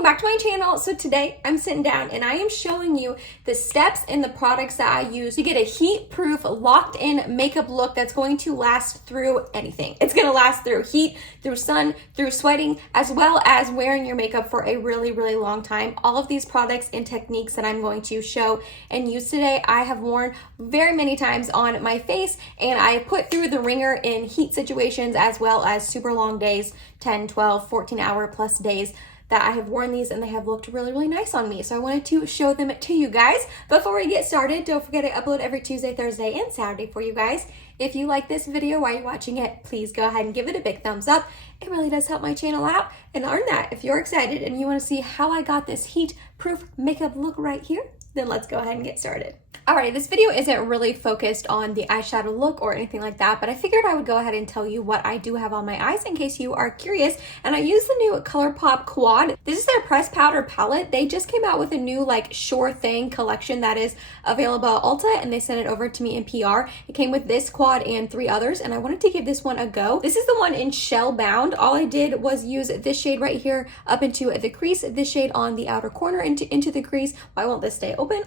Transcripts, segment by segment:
welcome back to my channel. So today I'm sitting down and I am showing you the steps and the products that I use to get a heat-proof, locked-in makeup look that's going to last through anything. It's gonna last through heat, through sun, through sweating, as well as wearing your makeup for a really, really long time. All of these products and techniques that I'm going to show and use today, I have worn very many times on my face, and I put through the ringer in heat situations as well as super long days, 10, 12, 14-hour plus days that I have worn these, and they have looked really, really nice on me. So I wanted to show them to you guys. Before we get started, don't forget I upload every Tuesday, Thursday, and Saturday for you guys. If you like this video while you're watching it, please go ahead and give it a big thumbs up. It really does help my channel out. And on that, if you're excited and you want to see how I got this heat-proof makeup look right here, then let's go ahead and get started. Alright, this video isn't really focused on the eyeshadow look or anything like that, but I figured I would go ahead and tell you what I do have on my eyes in case you are curious. And I use the new ColourPop Quad. This is their pressed powder palette. They just came out with a new like Sure Thing collection that is available at Ulta, and they sent it over to me in PR. It came with this quad and 3 others, and I wanted to give this one a go. This is the one in Shell Bound. All I did was use this shade right here up into the crease, this shade on the outer corner into the crease. Why won't this stay open?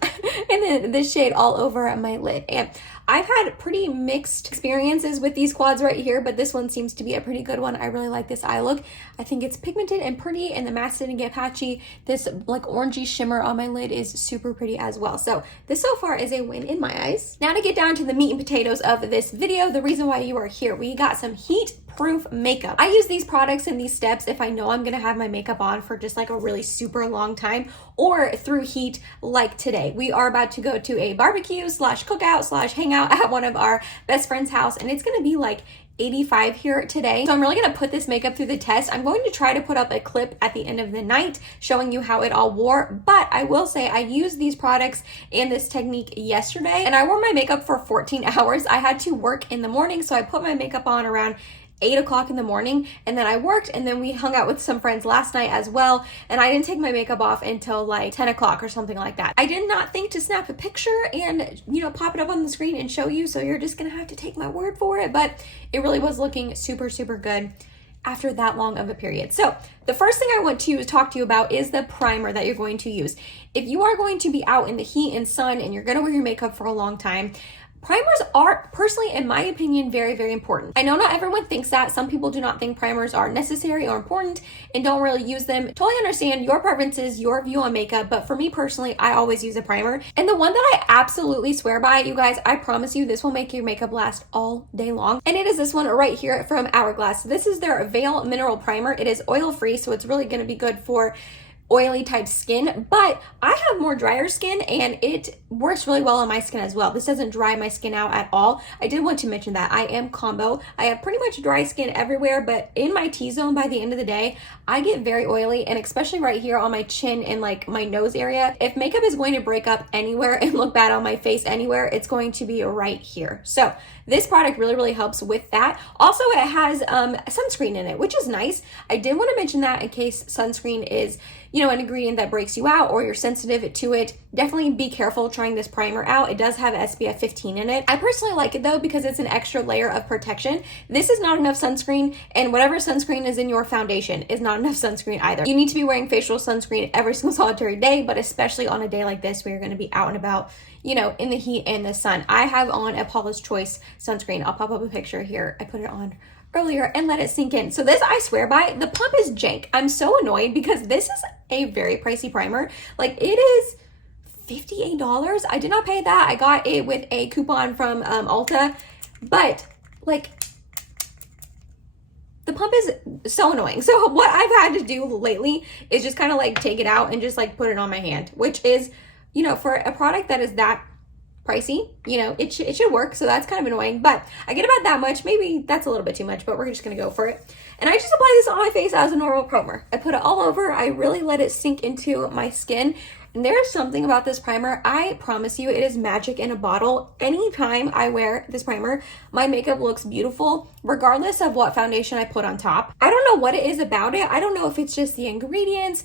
And then this shade all over my lid. And I've had pretty mixed experiences with these quads right here, but this one seems to be a pretty good one. I really like this eye look. I think it's pigmented and pretty, and the matte didn't get patchy. This like orangey shimmer on my lid is super pretty as well. So this so far is a win in my eyes. Now to get down to the meat and potatoes of this video, the reason why you are here, we got some heat-proof makeup. I use these products and these steps if I know I'm gonna have my makeup on for just like a really super long time, or through heat like today. We are about to go to a barbecue slash cookout slash hangout at one of our best friend's house, and it's gonna be like 85 here today. So I'm really gonna put this makeup through the test. I'm going to try to put up a clip at the end of the night showing you how it all wore, but I will say I used these products and this technique yesterday, and I wore my makeup for 14 hours. I had to work in the morning, so I put my makeup on around 8 o'clock in the morning, and then I worked, and then we hung out with some friends last night as well, and I didn't take my makeup off until like 10 o'clock or something like that. I did not think to snap a picture and, you know, pop it up on the screen and show you, so you're just gonna have to take my word for it, but it really was looking super, super good after that long of a period. So the first thing I want to talk to you about is the primer that you're going to use. If you are going to be out in the heat and sun and you're gonna wear your makeup for a long time, primers are, personally, in my opinion, very, very important. I know not everyone thinks that. Some people do not think primers are necessary or important and don't really use them. Totally understand your preferences, your view on makeup, but for me personally, I always use a primer. And the one that I absolutely swear by, you guys, I promise you, this will make your makeup last all day long. And it is this one right here from Hourglass. This is their Veil Mineral Primer. It is oil-free, so it's really gonna be good for oily type skin, but I have more drier skin and it works really well on my skin as well. This doesn't dry my skin out at all. I did want to mention that I am combo. I have pretty much dry skin everywhere, but in my T-zone by the end of the day, I get very oily, and especially right here on my chin and like my nose area. If makeup is going to break up anywhere and look bad on my face anywhere, it's going to be right here. So this product really, really helps with that. Also, it has sunscreen in it, which is nice. I did want to mention that in case sunscreen is, you know, an ingredient that breaks you out or you're sensitive to it. Definitely be careful trying this primer out. It does have SPF 15 in it. I personally like it though because it's an extra layer of protection. This is not enough sunscreen, and whatever sunscreen is in your foundation is not enough sunscreen either. You need to be wearing facial sunscreen every single solitary day, but especially on a day like this where you're going to be out and about, you know, in the heat and the sun. I have on a Paula's Choice sunscreen. I'll pop up a picture here. I put it on earlier and let it sink in. So this I swear by. The pump is jank. I'm so annoyed because this is a very pricey primer. Like, it is $58. I did not pay that. I got it with a coupon from Ulta, but like, the pump is so annoying. So what I've had to do lately is just kind of like take it out and just like put it on my hand, which is, you know, for a product that is that pricey, you know, it should work. So that's kind of annoying, but I get about that much. Maybe that's a little bit too much, but we're just gonna go for it. And I just apply this on my face as a normal primer. I put it all over. I really let it sink into my skin. And there is something about this primer, I promise you, it is magic in a bottle. Anytime I wear this primer, my makeup looks beautiful, regardless of what foundation I put on top. I don't know what it is about it. I don't know if it's just the ingredients,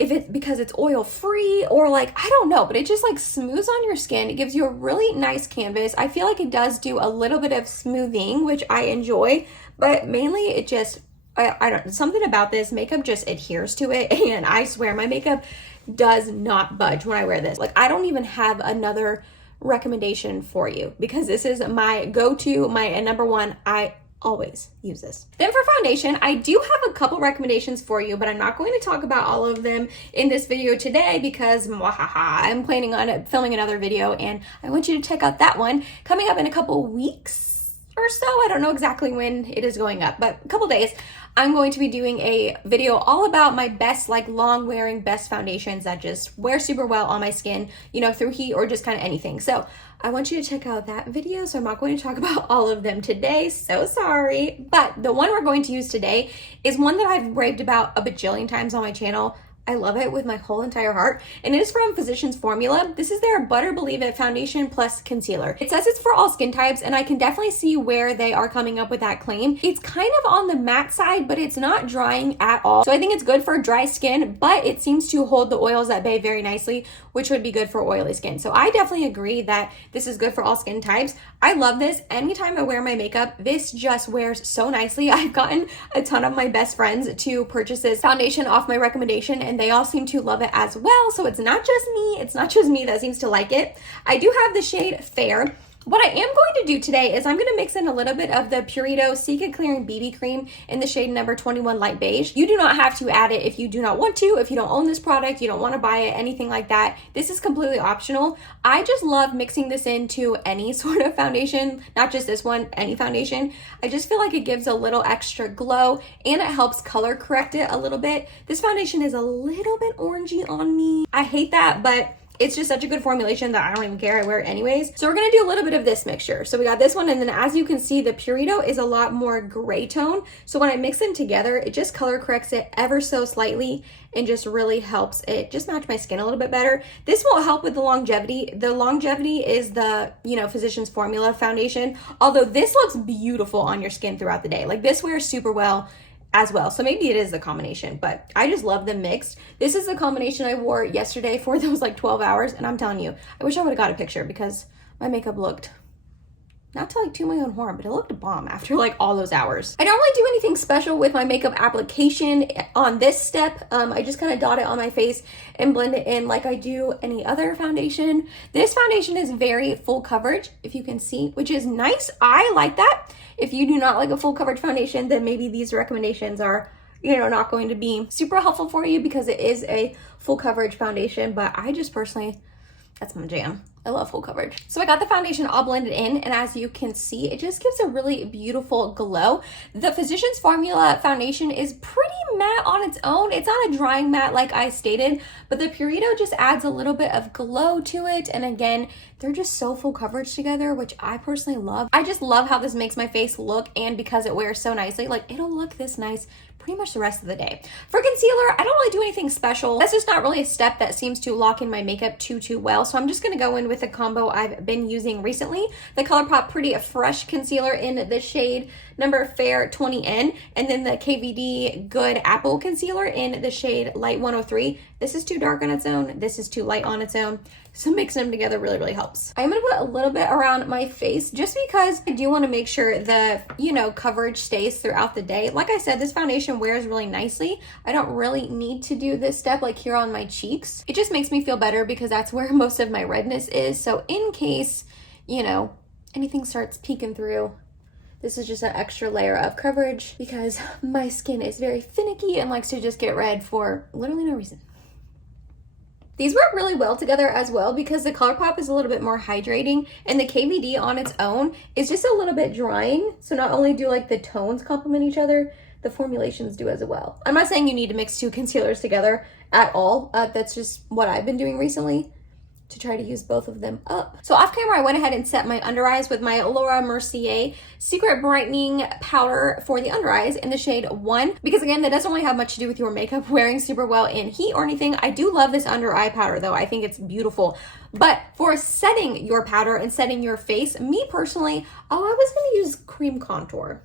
if it's because it's oil free, or like, I don't know, but it just like smooths on your skin. It gives you a really nice canvas. I feel like it does do a little bit of smoothing, which I enjoy, but mainly it just I don't, something about this makeup just adheres to it, and I swear my makeup does not budge when I wear this. Like, I don't even have another recommendation for you because this is my go-to, my number one. I always use this. Then for foundation, I do have a couple recommendations for you, but I'm not going to talk about all of them in this video today because I'm planning on filming another video, and I want you to check out that one coming up in a couple weeks or so. I don't know exactly when it is going up, but a couple days. I'm going to be doing a video all about my best, like, long wearing best foundations that just wear super well on my skin, you know, through heat or just kind of anything. So I want you to check out that video. So I'm not going to talk about all of them today. So sorry. But the one we're going to use today is one that I've raved about a bajillion times on my channel. I love it with my whole entire heart, and it is from Physicians Formula. This is their Butter Believe It Foundation Plus Concealer. It says it's for all skin types, and I can definitely see where they are coming up with that claim. It's kind of on the matte side, but it's not drying at all. So I think it's good for dry skin, but it seems to hold the oils at bay very nicely, which would be good for oily skin. So I definitely agree that this is good for all skin types. I love this. Anytime I wear my makeup, this just wears so nicely. I've gotten a ton of my best friends to purchase this foundation off my recommendation, and they all seem to love it as well. So it's not just me that seems to like it. I do have the shade Fair. What I am going to do today is I'm going to mix in a little bit of the Purito Secret Clearing BB Cream in the shade number 21 Light Beige. You do not have to add it if you do not want to, if you don't own this product, you don't want to buy it, anything like that. This is completely optional. I just love mixing this into any sort of foundation, not just this one, any foundation. I just feel like it gives a little extra glow, and it helps color correct it a little bit. This foundation is a little bit orangey on me. I hate that, but it's just such a good formulation that I don't even care. I wear it anyways. So we're going to do a little bit of this mixture. So we got this one, and then as you can see, the Purito is a lot more gray tone. So when I mix them together, it just color corrects it ever so slightly and just really helps it just match my skin a little bit better. This will help with the longevity. The longevity is the, you know, Physicians Formula foundation. Although this looks beautiful on your skin throughout the day. Like, this wears super well as well. So maybe it is the combination, but I just love them mixed. This is the combination I wore yesterday for those like 12 hours. And I'm telling you, I wish I would have got a picture because my makeup looked, not to like toot my own horn, but it looked a bomb after like all those hours. I don't really do anything special with my makeup application on this step. I just kind of dot it on my face and blend it in like I do any other foundation. This foundation is very full coverage, if you can see, which is nice. I like that. If you do not like a full coverage foundation, then maybe these recommendations are, you know, not going to be super helpful for you because it is a full coverage foundation, but I just personally, that's my jam. I love full coverage. So I got the foundation all blended in, and as you can see, it just gives a really beautiful glow. The Physicians Formula foundation is pretty matte on its own. It's not a drying matte like I stated, but the Purito just adds a little bit of glow to it. And again, they're just so full coverage together, which I personally love. I just love how this makes my face look, and because it wears so nicely, like, it'll look this nice pretty much the rest of the day. For concealer, I don't really do anything special. That's just not really a step that seems to lock in my makeup too well. So I'm just gonna go in with a combo I've been using recently, the ColourPop Pretty Fresh Concealer in the shade number Fair 20N, and then the KVD Good Apple Concealer in the shade Light 103. This is too dark on its own. This is too light on its own. So mixing them together really helps. I'm gonna put a little bit around my face just because I do want to make sure the, you know, coverage stays throughout the day. Like I said, this foundation wears really nicely. I don't really need to do this step like here on my cheeks. It just makes me feel better because that's where most of my redness is. So in case, you know, anything starts peeking through, this is just an extra layer of coverage because my skin is very finicky and likes to just get red for literally no reason. These work really well together as well because the ColourPop is a little bit more hydrating, and the KVD on its own is just a little bit drying. So not only do like the tones complement each other, the formulations do as well. I'm not saying you need to mix two concealers together at all. That's just what I've been doing recently, to try to use both of them up. So off camera, I went ahead and set my under eyes with my Laura Mercier Secret Brightening Powder for the under eyes in the shade 1. Because again, that doesn't really have much to do with your makeup wearing super well in heat or anything. I do love this under eye powder though. I think it's beautiful. But for setting your powder and setting your face, me personally, I was gonna use cream contour.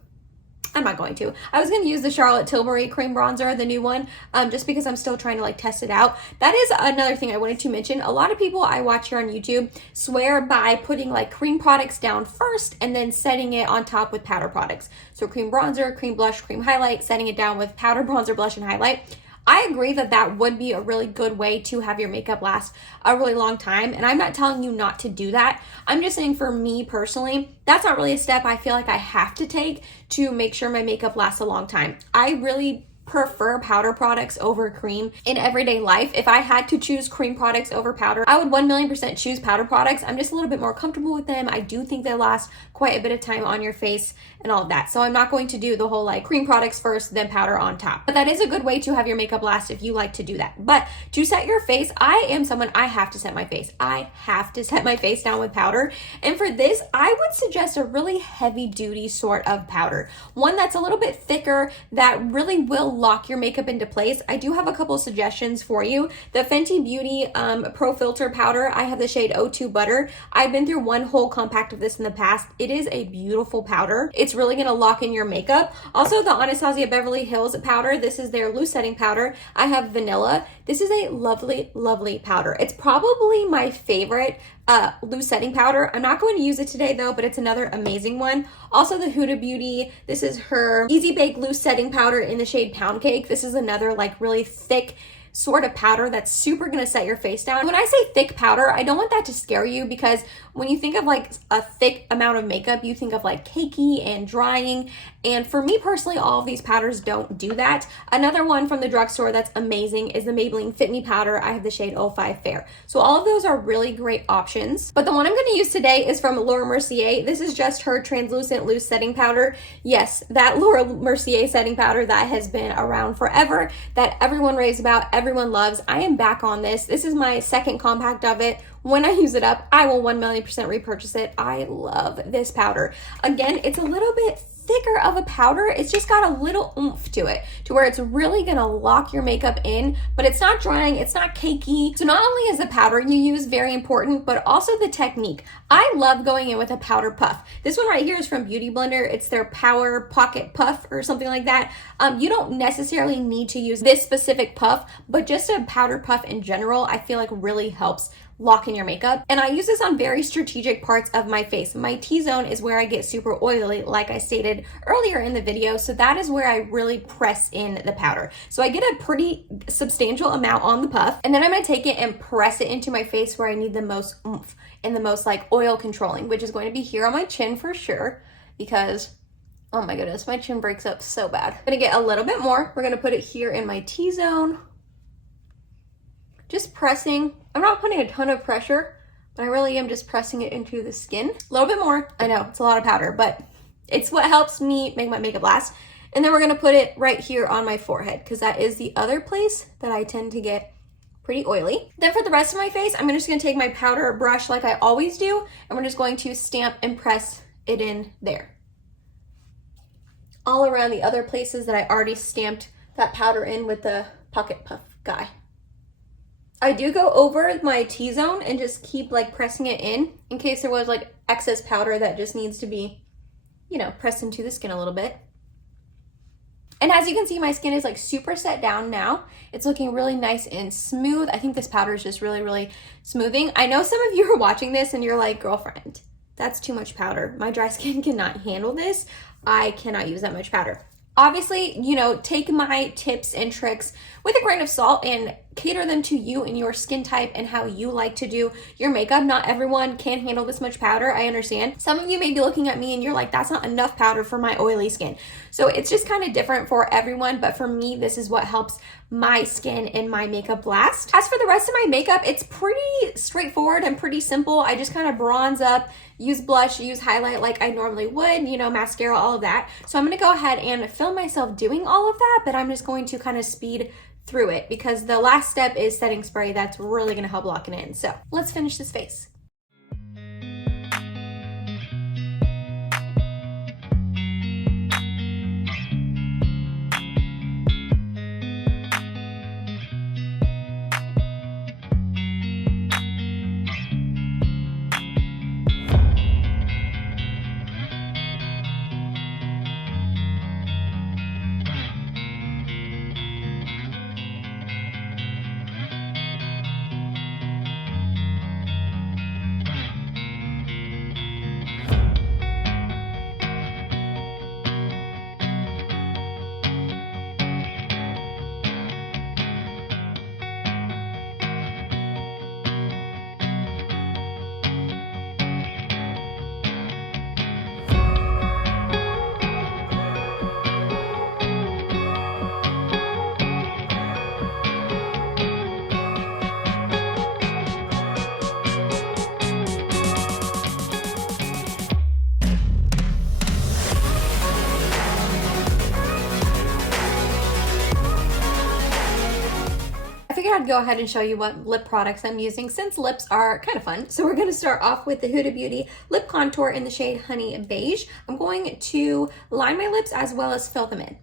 I'm not going to. I was going to use the Charlotte Tilbury cream bronzer, the new one, just because I'm still trying to like test it out. That is another thing I wanted to mention. A lot of people I watch here on YouTube swear by putting like cream products down first and then setting it on top with powder products. So cream bronzer, cream blush, cream highlight, setting it down with powder, bronzer, blush, and highlight. I agree that that would be a really good way to have your makeup last a really long time. And I'm not telling you not to do that. I'm just saying for me personally, that's not really a step I feel like I have to take to make sure my makeup lasts a long time. I really prefer powder products over cream in everyday life. If I had to choose cream products over powder, I would 1,000,000% choose powder products. I'm just a little bit more comfortable with them. I do think they last quite a bit of time on your face and all of that. So I'm not going to do the whole like cream products first, then powder on top. But that is a good way to have your makeup last if you like to do that. But to set your face, I am someone, I have to set my face. I have to set my face down with powder. And for this, I would suggest a really heavy duty sort of powder. One that's a little bit thicker that really will lock your makeup into place. I do have a couple suggestions for you. The Fenty Beauty Pro Filter powder, I have the shade O2 Butter. I've been through one whole compact of this in the past. It is a beautiful powder. It's really gonna lock in your makeup. Also, the Anastasia Beverly Hills powder, this is their loose setting powder. I have vanilla. This is a lovely, lovely powder. It's probably my favorite loose setting powder. I'm not going to use it today though, but it's another amazing one. Also the Huda Beauty, this is her Easy Bake Loose Setting Powder in the shade Pound Cake. This is another like really thick sort of powder that's super gonna set your face down. When I say thick powder, I don't want that to scare you because when you think of like a thick amount of makeup, you think of like cakey and drying. And for me personally, all of these powders don't do that. Another one from the drugstore that's amazing is the Maybelline Fit Me powder. I have the shade 05 Fair. So all of those are really great options. But the one I'm gonna use today is from Laura Mercier. This is just her translucent loose setting powder. Yes, that Laura Mercier setting powder that has been around forever, that everyone raves about, everyone loves. I am back on this. This is my second compact of it. When I use it up, I will 1,000,000% repurchase it. I love this powder. Again, it's a little bit thicker of a powder. It's just got a little oomph to it to where it's really gonna lock your makeup in, but it's not drying, it's not cakey. So not only is the powder you use very important, but also the technique. I love going in with a powder puff. This one right here is from Beauty Blender. It's their Power Pocket Puff or something like that. You don't necessarily need to use this specific puff, but just a powder puff in general, I feel like really helps lock in your makeup. And I use this on very strategic parts of my face. My T-zone is where I get super oily, like I stated earlier in the video. So that is where I really press in the powder. So I get a pretty substantial amount on the puff, and then I'm gonna take it and press it into my face where I need the most oomph and the most like oil controlling, which is going to be here on my chin for sure, because oh my goodness, my chin breaks up so bad. I'm gonna get a little bit more. We're gonna put it here in my T-zone. Just pressing. I'm not putting a ton of pressure, but I really am just pressing it into the skin. A little bit more. I know, it's a lot of powder, but it's what helps me make my makeup last. And then we're gonna put it right here on my forehead because that is the other place that I tend to get pretty oily. Then for the rest of my face, I'm just gonna take my powder brush like I always do, and we're just going to stamp and press it in there. All around the other places that I already stamped that powder in with the Pocket Puff guy. I do go over my T-zone and just keep like pressing it in case there was like excess powder that just needs to be, you know, pressed into the skin a little bit. And as you can see, my skin is like super set down now. It's looking really nice and smooth. I think this powder is just really, really smoothing. I know some of you are watching this and you're like, girlfriend, that's too much powder. My dry skin cannot handle this. I cannot use that much powder. Obviously, you know, take my tips and tricks with a grain of salt and cater them to you and your skin type and how you like to do your makeup. Not everyone can handle this much powder. I understand. Some of you may be looking at me and you're like, that's not enough powder for my oily skin. So it's just kind of different for everyone. But for me, this is what helps my skin and my makeup last. As for the rest of my makeup, it's pretty straightforward and pretty simple. I just kind of bronze up, use blush, use highlight like I normally would, you know, mascara, all of that. So I'm going to go ahead and film myself doing all of that, but I'm just going to kind of speed through it because the last step is setting spray. That's really going to help lock it in. So let's finish this face. figured I'd go ahead and show you what lip products I'm using since lips are kind of fun. So we're going to start off with the Huda Beauty Lip Contour in the shade Honey Beige. I'm going to line my lips as well as fill them in.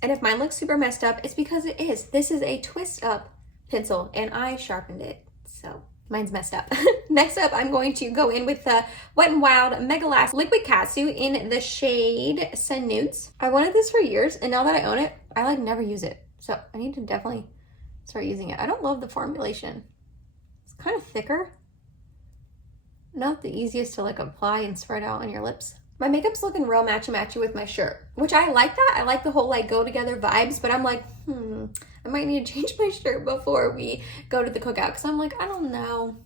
And if mine looks super messed up, it's because it is. This is a twist up pencil and I sharpened it, so mine's messed up. Next up, I'm going to go in with the Wet n Wild Mega Last Liquid Katsu in the shade Sun Nudes. I wanted this for years, and now that I own it, I like never use it. So I need to definitely start using it. I don't love the formulation. It's kind of thicker. Not the easiest to like apply and spread out on your lips. My makeup's looking real matchy-matchy with my shirt, which I like that. I like the whole like go together vibes, but I'm like, I might need to change my shirt before we go to the cookout because I'm like, I don't know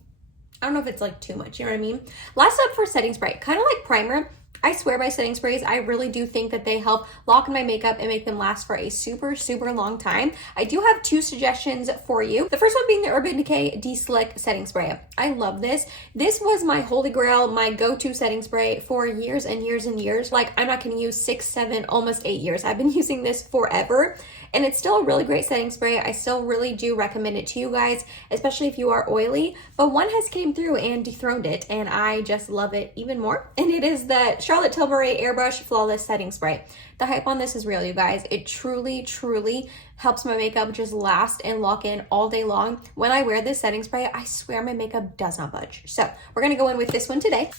if it's like too much, you know what I mean? Last up for setting spray, kind of like primer. I swear by setting sprays, I really do think that they help lock in my makeup and make them last for a super, super long time. I do have two suggestions for you. The first one being the Urban Decay De-Slick Setting Spray. I love this. This was my holy grail, my go-to setting spray for years and years and years. Like, I'm not gonna use 6, 7, almost 8 years. I've been using this forever. And it's still a really great setting spray. I still really do recommend it to you guys, especially if you are oily. But one has came through and dethroned it, and I just love it even more. And it is the Charlotte Tilbury Airbrush Flawless Setting Spray. The hype on this is real, you guys. It truly, truly helps my makeup just last and lock in all day long. When I wear this setting spray, I swear my makeup does not budge. So we're gonna go in with this one today.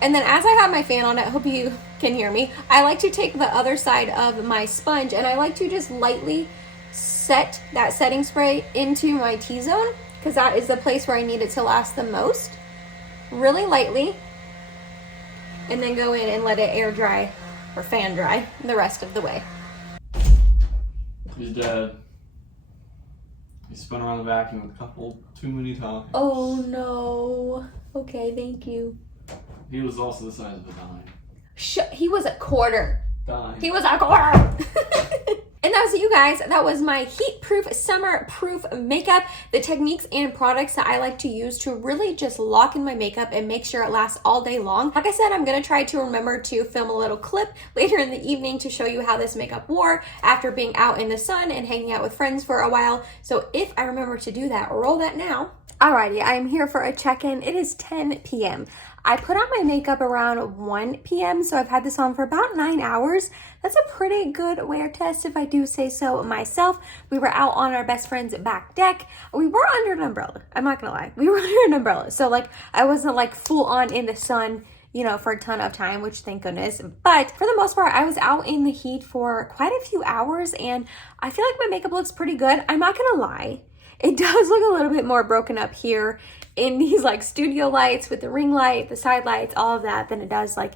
And then as I have my fan on, I hope you can hear me, I like to take the other side of my sponge and I like to just lightly set that setting spray into my T-zone because that is the place where I need it to last the most. Really lightly. And then go in and let it air dry or fan dry the rest of the way. He's dead. He spun around the vacuum with a couple too many times. Oh no. Okay, thank you. He was also the size of a dime. He was a quarter. Dime. He was a quarter. And that was it, you guys. That was my heat-proof, summer-proof makeup. The techniques and products that I like to use to really just lock in my makeup and make sure it lasts all day long. Like I said, I'm going to try to remember to film a little clip later in the evening to show you how this makeup wore after being out in the sun and hanging out with friends for a while. So if I remember to do that, roll that now. Alrighty, I'm here for a check-in. It is 10 p.m. I put on my makeup around 1 p.m., so I've had this on for about 9 hours. That's a pretty good wear test if I do say so myself. We were out on our best friend's back deck. We were under an umbrella. I'm not gonna lie. We were under an umbrella. So like I wasn't like full on in the sun, you know, for a ton of time, which thank goodness. But for the most part, I was out in the heat for quite a few hours and I feel like my makeup looks pretty good. I'm not gonna lie. It does look a little bit more broken up here in these like studio lights with the ring light, the side lights, all of that than it does like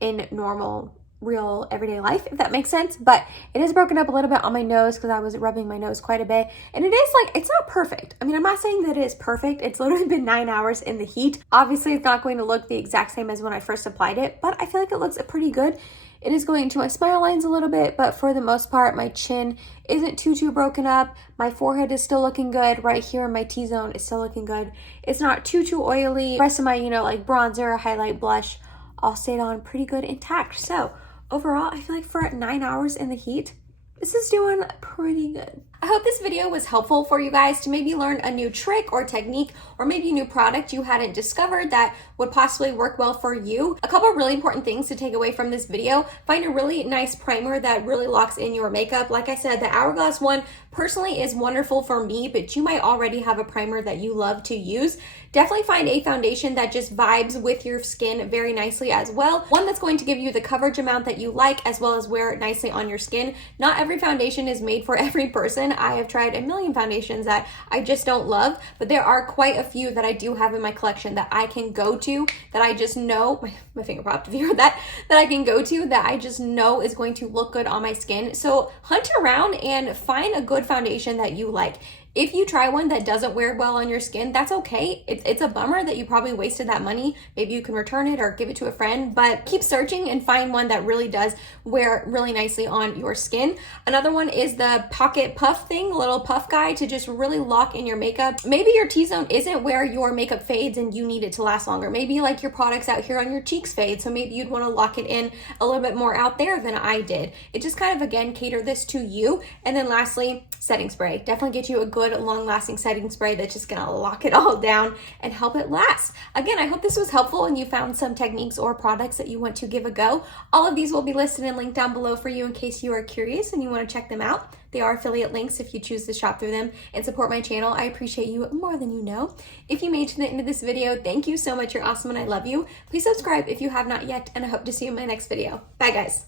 in normal, real everyday life, if that makes sense. But it is broken up a little bit on my nose because I was rubbing my nose quite a bit. And it is like, it's not perfect. I mean, I'm not saying that it is perfect. It's literally been 9 hours in the heat. Obviously, it's not going to look the exact same as when I first applied it, but I feel like it looks pretty good. It is going to my smile lines a little bit, but for the most part, my chin isn't too broken up. My forehead is still looking good. Right here in my T-zone is still looking good. It's not too oily. The rest of my, you know, like bronzer, highlight, blush, all stayed on pretty good intact. So overall, I feel like for 9 hours in the heat, this is doing pretty good. I hope this video was helpful for you guys to maybe learn a new trick or technique or maybe a new product you hadn't discovered that would possibly work well for you. A couple of really important things to take away from this video. Find a really nice primer that really locks in your makeup. Like I said, the Hourglass one personally is wonderful for me, but you might already have a primer that you love to use. Definitely find a foundation that just vibes with your skin very nicely as well. One that's going to give you the coverage amount that you like as well as wear it nicely on your skin. Not every foundation is made for every person. I have tried a million foundations that I just don't love, but there are quite a few that I do have in my collection that I can go to, that I just know, my finger popped if you heard that, that I can go to, that I just know is going to look good on my skin. So hunt around and find a good foundation that you like. If you try one that doesn't wear well on your skin, that's okay. It's a bummer that you probably wasted that money. Maybe you can return it or give it to a friend, but keep searching and find one that really does wear really nicely on your skin. Another one is the pocket puff thing, a little puff guy to just really lock in your makeup. Maybe your T-zone isn't where your makeup fades and you need it to last longer. Maybe like your products out here on your cheeks fade, so maybe you'd want to lock it in a little bit more out there than I did. It just kind of, again, cater this to you. And then lastly, setting spray. Definitely get you a good long-lasting setting spray that's just gonna lock it all down and help it last. Again, I hope this was helpful and you found some techniques or products that you want to give a go. All of these will be listed and linked down below for you in case you are curious and you want to check them out. They are affiliate links if you choose to shop through them and support my channel. I appreciate you more than you know. If you made it to the end of this video, thank you so much. You're awesome and I love you. Please subscribe if you have not yet, and I hope to see you in my next video. Bye guys.